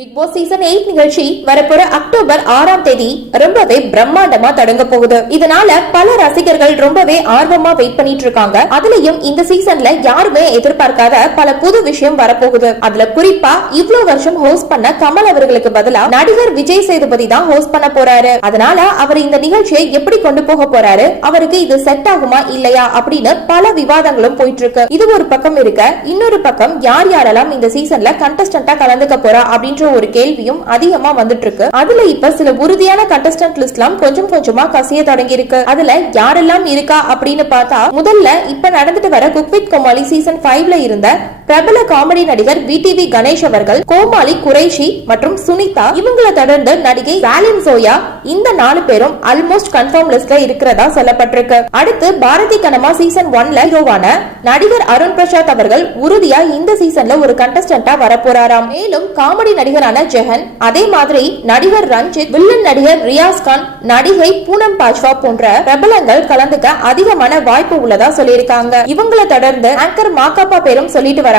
Big Boss season 8 நிகழ்ச்சி வரப்போற October 6ஆம் தேதி ரொம்பவே பிரம்மாண்டமா தொடங்க போகுது. இதனால பல ரசிகர்கள் ரொம்பவே ஆர்வமா வெயிட் பண்ணிட்டு இருக்காங்க. அதுலயும் இந்த சீசன்ல யாருமே எதிர்பார்க்காத பல புது விஷயம் வரப்போகுது. அதுல குறிப்பா இவ்வளவு வருஷம் ஹோஸ்ட் பண்ண கமல் அவர்களுக்கு பதிலா நடிகர் விஜய் சேதுபதி தான் ஹோஸ்ட் பண்ண போறாரு. அதனால அவர் இந்த நிகழ்ச்சியை எப்படி கொண்டு போக போறாரு, அவருக்கு இது செட் ஆகுமா இல்லையா அப்படின்னு பல விவாதங்களும் போயிட்டு இருக்கு. இது ஒரு பக்கம் இருக்க, இன்னொரு பக்கம் யார் யாரெல்லாம் இந்த சீசன்ல கண்டஸ்டன்டா கலந்துக்க போறா அப்படின்ற ஒரு கேள்வியும் அதிகமா வந்துட்டு இருக்கு. அதுல இப்ப சில உறுதியான கண்டஸ்டன்ட் லிஸ்ட்லாம் கொஞ்சம் கொஞ்சமா கசிய தொடங்கி இருக்கு. அதுல யாரெல்லாம் இருக்கா அப்படின்னு பார்த்தா, முதல்ல இப்ப நடந்துட்டு வர குக் வித் கோமாளி சீசன் 5ல இருந்த பிரபல காமெடி நடிகர் VTV கணேஷ் அவர்கள், கோமாளி குறைஷி மற்றும் சுனிதா, இவங்களை தொடர்ந்து நடிகை சாலின் சோயா, இந்த 4 பேரும் ஆல்மோஸ்ட் கன்ஃபார்ம் லிஸ்ட்ல இருக்கிறதா சொல்லப்பட்டிருக்கு. அடுத்து பாரதி கனமா சீசன் 1ல ஹீரோவான நடிகர் அருண் பிரசாத் அவர்கள் உறுதியா இந்த சீசன்ல ஒரு கண்டஸ்டன்டா வரப்போறாராம். மேலும் காமெடி நடிகரான ஜெகன், அதே மாதிரி நடிகர் ரஞ்சித், வில்லன் நடிகர் ரியாஸ் கான், நடிகை பூனம் பாஜ்வா போன்ற பிரபலங்கள் கலந்துக்க அதிகமான வாய்ப்பு உள்ளதா சொல்லியிருக்காங்க. இவங்களை தொடர்ந்து ஆங்கர் மாகாப்பா பேரும் சொல்லிட்டு வராங்க.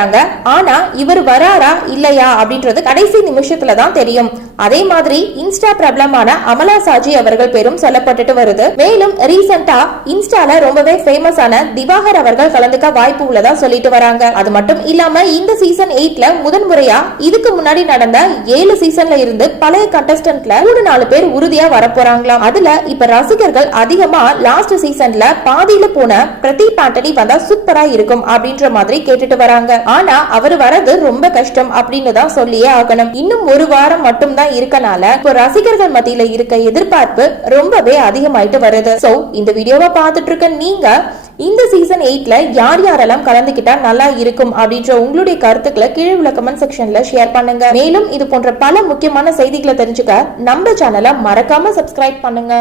ஆனா இவர் வராரா இல்லையா அப்படின்றது கடைசி நிமிஷத்துல தான் தெரியும். அதே மாதிரி இன்ஸ்டா பிரபலமான அமலா சாஜி அவர்கள் பேரும் சொல்லப்பட்டுட்டு வருது. மேலும் ரீசெண்டா இன்ஸ்டால ரொம்பவே ஃபேமஸான திவாகர் அவர்கள் கலந்துக்க வாய்ப்பு உள்ளதா சொல்லிட்டு வராங்க. அது மட்டும் இல்லாம இந்த சீசன் 8ல முதன்முறையா இதுக்கு முன்னாடி நடந்த 7 சீசன்ல இருந்து பழைய கண்டஸ்டன்ட்ல 3-4 பேர் உறுதியா வரப்போறாங்களாம். அதுல இப்ப ரசிகர்கள் அதிகமா லாஸ்ட் சீசன்ல பாதியில போன பிரதீப் ஆண்டனி வந்தா சூப்பரா இருக்கும் அப்படின்ற மாதிரி கேட்டுட்டு வராங்க. ஆனா அவர் வரது ரொம்ப கஷ்டம் அப்படின்னு தான் சொல்லியே ஆகணும். இன்னும் ஒரு வாரம் மட்டும் தான் இருக்கனால இப்போ ரசிகர்கள் மத்தியில இருக்க எதிர்பார்ப்பு ரொம்பவே அதிகமாயிட்டு வருது. சோ இந்த வீடியோவை பார்த்துட்டு இருக்க நீங்க இந்த சீசன் 8ல யார் யாரெல்லாம் கலந்துக்கிட்டா நல்லா இருக்கும் அப்படின்ற உங்களுடைய கருத்துக்களை கீழே உள்ள கமெண்ட் செக்ஷன்ல ஷேர் பண்ணுங்க. மேலும் இது போன்ற பல முக்கியமான செய்திகளை தெரிஞ்சுக்க நம்ம சேனலை மறக்காம சப்ஸ்கிரைப் பண்ணுங்க.